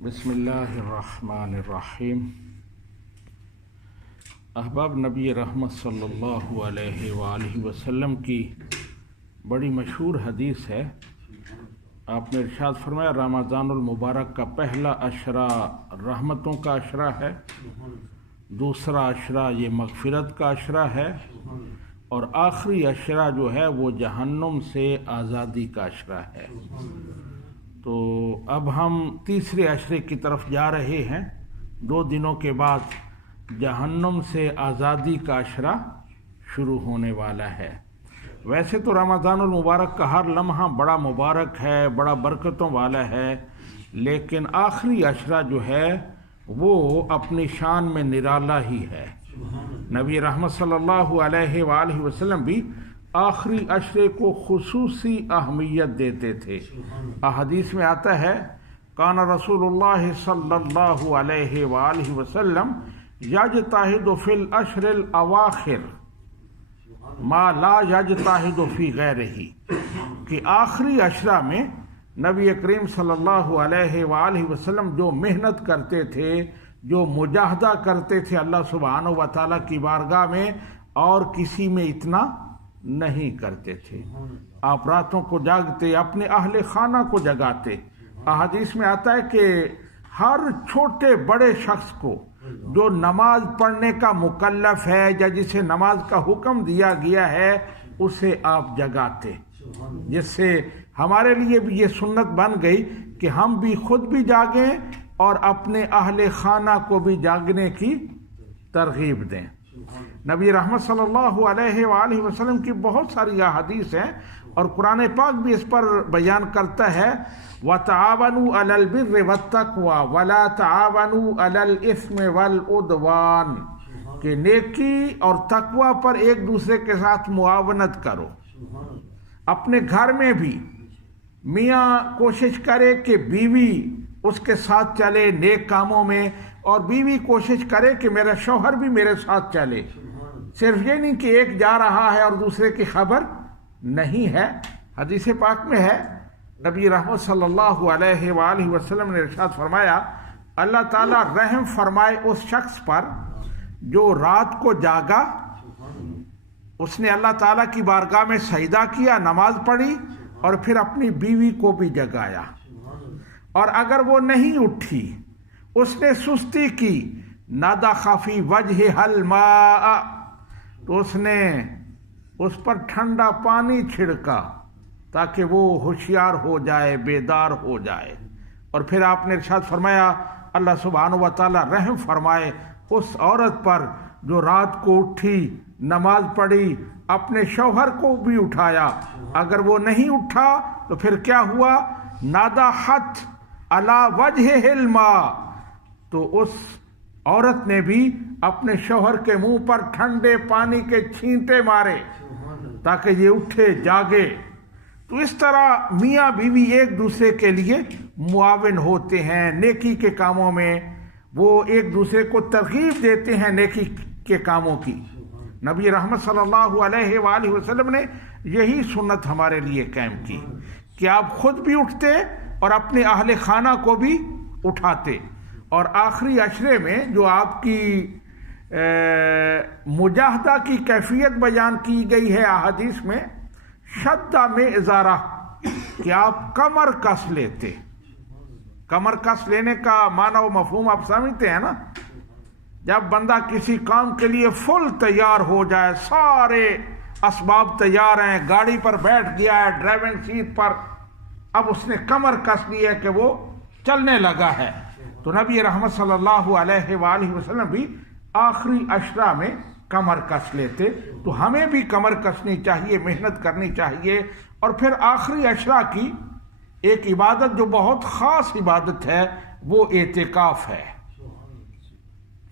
بسم اللہ الرحمن الرحیم۔ احباب نبی رحمت صلی اللہ علیہ وآلہ وسلم کی بڑی مشہور حدیث ہے۔ آپ نے ارشاد فرمایا رمضان المبارک کا پہلا عشرہ رحمتوں کا عشرہ ہے، دوسرا عشرہ یہ مغفرت کا عشرہ ہے، اور آخری عشرہ جو ہے وہ جہنم سے آزادی کا عشرہ ہے۔ تو اب ہم تیسرے عشرے کی طرف جا رہے ہیں۔ 2 دنوں کے بعد جہنم سے آزادی کا عشرہ شروع ہونے والا ہے۔ ویسے تو رمضان المبارک کا ہر لمحہ بڑا مبارک ہے، بڑا برکتوں والا ہے، لیکن آخری عشرہ جو ہے وہ اپنی شان میں نرالا ہی ہے۔ نبی رحمت صلی اللہ علیہ وآلہ وسلم بھی آخری عشرے کو خصوصی اہمیت دیتے تھے۔ احادیث میں آتا ہے کان رسول اللہ صلی اللہ علیہ وآلہ وسلم یجتہد فی العشر الاواخر ما لا یجتہد فی غیرہ، کہ آخری عشرہ میں نبی کریم صلی اللہ علیہ وآلہ وسلم جو محنت کرتے تھے، جو مجاہدہ کرتے تھے اللہ سبحانہ و تعالیٰ کی بارگاہ میں، اور کسی میں اتنا نہیں کرتے تھے۔ آپ راتوں کو جاگتے، اپنے اہل خانہ کو جگاتے۔ احادیث میں آتا ہے کہ ہر چھوٹے بڑے شخص کو جو نماز پڑھنے کا مکلف ہے یا جسے نماز کا حکم دیا گیا ہے اسے آپ جگاتے، جس سے ہمارے لیے بھی یہ سنت بن گئی کہ ہم بھی خود بھی جاگیں اور اپنے اہل خانہ کو بھی جاگنے کی ترغیب دیں۔ نبی رحمت صلی اللہ علیہ وآلہ وسلم کی بہت ساری احادیث ہیں، اور قرآن پاک بھی اس پر بیان کرتا ہے وَتَعَاوَنُوا عَلَى الْبِرِّ وَالتَّقْوَى وَلَا تَعَاوَنُوا عَلَى الْإِثْمِ وَالْعُدْوَانِ، کہ نیکی اور تقوی پر ایک دوسرے کے ساتھ معاونت کرو۔ اپنے گھر میں بھی میاں کوشش کرے کہ بیوی اس کے ساتھ چلے نیک کاموں میں، اور بیوی کوشش کرے کہ میرا شوہر بھی میرے ساتھ چلے۔ صرف یہ نہیں کہ ایک جا رہا ہے اور دوسرے کی خبر نہیں ہے۔ حدیث پاک میں ہے نبی رحمت صلی اللہ علیہ وآلہ وسلم نے ارشاد فرمایا اللہ تعالیٰ رحم فرمائے اس شخص پر جو رات کو جاگا، اس نے اللہ تعالیٰ کی بارگاہ میں سجدہ کیا، نماز پڑھی، اور پھر اپنی بیوی کو بھی جگایا، اور اگر وہ نہیں اٹھی، اس نے سستی کی، نادخ فی وجہہ الماء، تو اس نے اس پر ٹھنڈا پانی چھڑکا تاکہ وہ ہوشیار ہو جائے، بیدار ہو جائے۔ اور پھر آپ نے ارشاد فرمایا اللہ سبحانہ و تعالیٰ رحم فرمائے اس عورت پر جو رات کو اٹھی، نماز پڑھی، اپنے شوہر کو بھی اٹھایا، اگر وہ نہیں اٹھا تو پھر کیا ہوا، نادخت علی وجہہ الماء، تو اس عورت نے بھی اپنے شوہر کے منہ پر ٹھنڈے پانی کے چھینٹے مارے تاکہ یہ اٹھے، جاگے۔ تو اس طرح میاں بیوی ایک دوسرے کے لیے معاون ہوتے ہیں نیکی کے کاموں میں، وہ ایک دوسرے کو ترغیب دیتے ہیں نیکی کے کاموں کی۔ نبی رحمت صلی اللہ علیہ وآلہ وسلم نے یہی سنت ہمارے لیے قائم کی کہ آپ خود بھی اٹھتے اور اپنے اہل خانہ کو بھی اٹھاتے۔ اور آخری عشرے میں جو آپ کی مجاہدہ کی کیفیت بیان کی گئی ہے احادیث میں، شدہ میں ازارہ، کہ آپ کمر کس لیتے۔ کمر کس لینے کا معنی و مفہوم آپ سمجھتے ہیں نا؟ جب بندہ کسی کام کے لیے فل تیار ہو جائے، سارے اسباب تیار ہیں، گاڑی پر بیٹھ گیا ہے ڈرائیونگ سیٹ پر، اب اس نے کمر کس لی ہے کہ وہ چلنے لگا ہے، تو نبی رحمت صلی اللہ علیہ وآلہ وسلم بھی آخری عشرہ میں کمر کس لیتے۔ تو ہمیں بھی کمر کسنی چاہیے، محنت کرنی چاہیے۔ اور پھر آخری عشرہ کی ایک عبادت جو بہت خاص عبادت ہے وہ اعتکاف ہے۔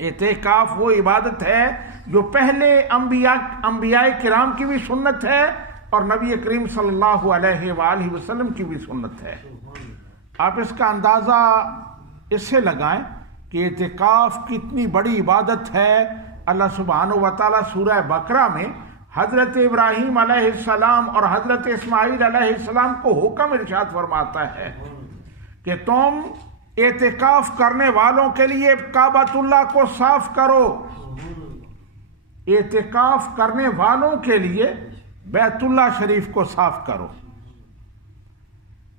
اعتکاف وہ عبادت ہے جو پہلے انبیاء کرام کی بھی سنت ہے اور نبی کریم صلی اللہ علیہ وآلہ وسلم کی بھی سنت ہے۔ آپ اس کا اندازہ اس سے لگائیں کہ اعتکاف کتنی بڑی عبادت ہے۔ اللہ سبحانہ و تعالیٰ سورہ بقرہ میں حضرت ابراہیم علیہ السلام اور حضرت اسماعیل علیہ السلام کو حکم ارشاد فرماتا ہے کہ تم اعتکاف کرنے والوں کے لیے کعبۃ اللہ کو صاف کرو، اعتکاف کرنے والوں کے لیے بیت اللہ شریف کو صاف کرو۔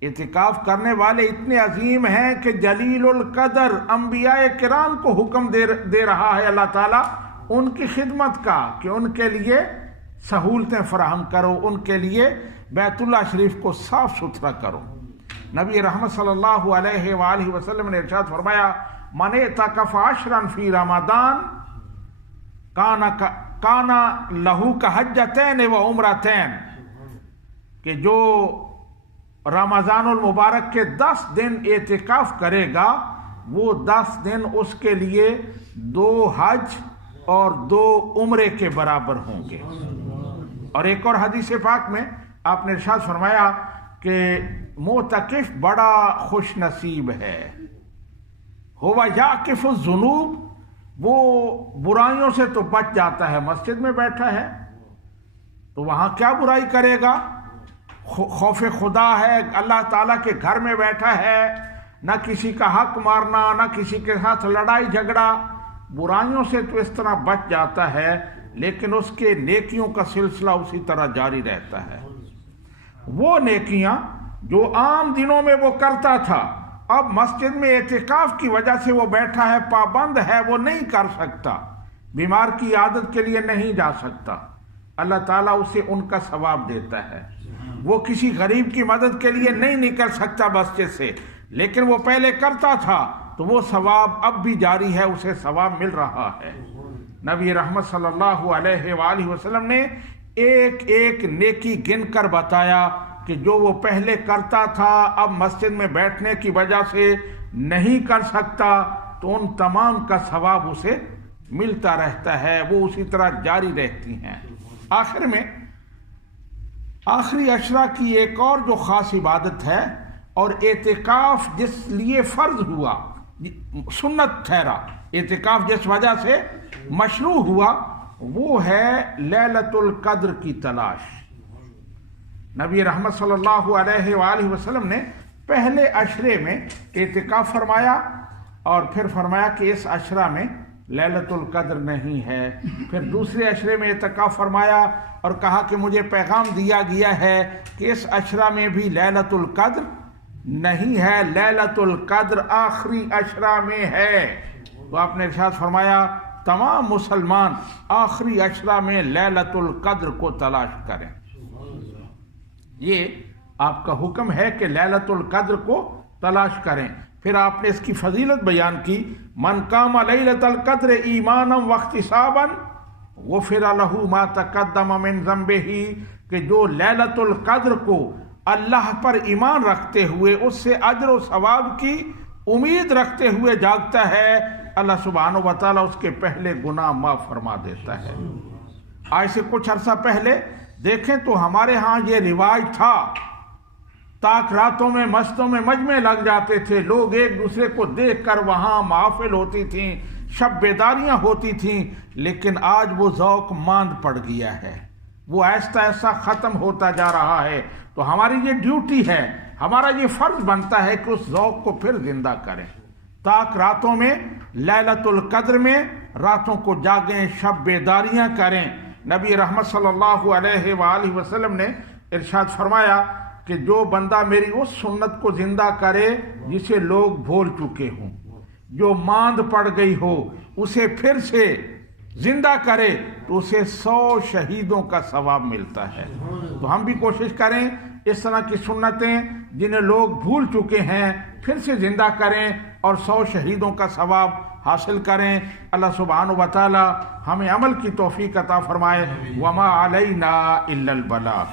اعتکاف کرنے والے اتنے عظیم ہیں کہ جلیل القدر انبیاء کرام کو حکم دے رہا ہے اللہ تعالیٰ ان کی خدمت کا کہ ان کے لیے سہولتیں فراہم کرو، ان کے لیے بیت اللہ شریف کو صاف ستھرا کرو۔ نبی رحمت صلی اللہ علیہ وآلہ وسلم نے ارشاد فرمایا من اعتکف عشرا فی رمضان کانا لہو کحجتین و عمرتین، کہ جو رمضان المبارک کے 10 دن اعتکاف کرے گا وہ 10 دن اس کے لیے 2 حج اور 2 عمرے کے برابر ہوں گے۔ اور ایک اور حدیث پاک میں آپ نے ارشاد فرمایا کہ معتکف بڑا خوش نصیب ہے، ہوا یعکف الذنوب، وہ برائیوں سے تو بچ جاتا ہے، مسجد میں بیٹھا ہے تو وہاں کیا برائی کرے گا، خوف خدا ہے، اللہ تعالیٰ کے گھر میں بیٹھا ہے، نہ کسی کا حق مارنا، نہ کسی کے ساتھ لڑائی جھگڑا، برائیوں سے تو اس طرح بچ جاتا ہے، لیکن اس کے نیکیوں کا سلسلہ اسی طرح جاری رہتا ہے۔ وہ نیکیاں جو عام دنوں میں وہ کرتا تھا، اب مسجد میں اعتکاف کی وجہ سے وہ بیٹھا ہے، پابند ہے، وہ نہیں کر سکتا، بیمار کی عادت کے لیے نہیں جا سکتا، اللہ تعالیٰ اسے ان کا ثواب دیتا ہے۔ وہ کسی غریب کی مدد کے لیے نہیں نکل سکتا مسجد سے، لیکن وہ پہلے کرتا تھا تو وہ ثواب اب بھی جاری ہے، اسے ثواب مل رہا ہے۔ نبی رحمت صلی اللہ علیہ وآلہ وسلم نے ایک ایک نیکی گن کر بتایا کہ جو وہ پہلے کرتا تھا اب مسجد میں بیٹھنے کی وجہ سے نہیں کر سکتا، تو ان تمام کا ثواب اسے ملتا رہتا ہے، وہ اسی طرح جاری رہتی ہیں۔ آخر میں آخری عشرہ کی ایک اور جو خاص عبادت ہے اور اعتکاف جس لیے فرض ہوا، سنت ٹھہرا، اعتکاف جس وجہ سے مشروع ہوا، وہ ہے لیلۃ القدر کی تلاش۔ نبی رحمت صلی اللہ علیہ وآلہ وسلم نے پہلے عشرے میں اعتکاف فرمایا اور پھر فرمایا کہ اس عشرہ میں لیلۃ القدر نہیں ہے، پھر دوسرے عشرے میں اعتکاف فرمایا اور کہا کہ مجھے پیغام دیا گیا ہے کہ اس عشرہ میں بھی لیلۃ القدر نہیں ہے، لیلۃ القدر آخری عشرہ میں ہے۔ تو آپ نے ارشاد فرمایا تمام مسلمان آخری عشرہ میں لیلۃ القدر کو تلاش کریں۔ یہ آپ کا حکم ہے کہ لیلۃ القدر کو تلاش کریں۔ پھر آپ نے اس کی فضیلت بیان کی، من قام لیلۃ القدر ایمانا واحتسابا غفر له ما تقدم من ذنبہ، کہ جو لیلۃ القدر کو اللہ پر ایمان رکھتے ہوئے اس سے اجر و ثواب کی امید رکھتے ہوئے جاگتا ہے، اللہ سبحانہ و تعالیٰ اس کے پہلے گناہ معاف فرما دیتا ہے۔ آج سے کچھ عرصہ پہلے دیکھیں تو ہمارے ہاں یہ رواج تھا، تاک راتوں میں مسجدوں میں مجمع لگ جاتے تھے، لوگ ایک دوسرے کو دیکھ کر وہاں محافل ہوتی تھیں، شب بیداریاں ہوتی تھیں، لیکن آج وہ ذوق ماند پڑ گیا ہے، وہ آہستہ آہستہ ختم ہوتا جا رہا ہے۔ تو ہماری یہ ڈیوٹی ہے، ہمارا یہ فرض بنتا ہے کہ اس ذوق کو پھر زندہ کریں، تاک راتوں میں لیلۃ القدر میں راتوں کو جاگیں، شب بیداریاں کریں۔ نبی رحمت صلی اللہ علیہ وآلہ وسلم نے ارشاد فرمایا کہ جو بندہ میری اس سنت کو زندہ کرے جسے لوگ بھول چکے ہوں، جو ماند پڑ گئی ہو، اسے پھر سے زندہ کرے تو اسے 100 شہیدوں کا ثواب ملتا ہے۔ تو ہم بھی کوشش کریں اس طرح کی سنتیں جنہیں لوگ بھول چکے ہیں پھر سے زندہ کریں اور 100 شہیدوں کا ثواب حاصل کریں۔ اللہ سبحانہ و تعالی ہمیں عمل کی توفیق عطا فرمائے۔ وما علینا الا البلاغ۔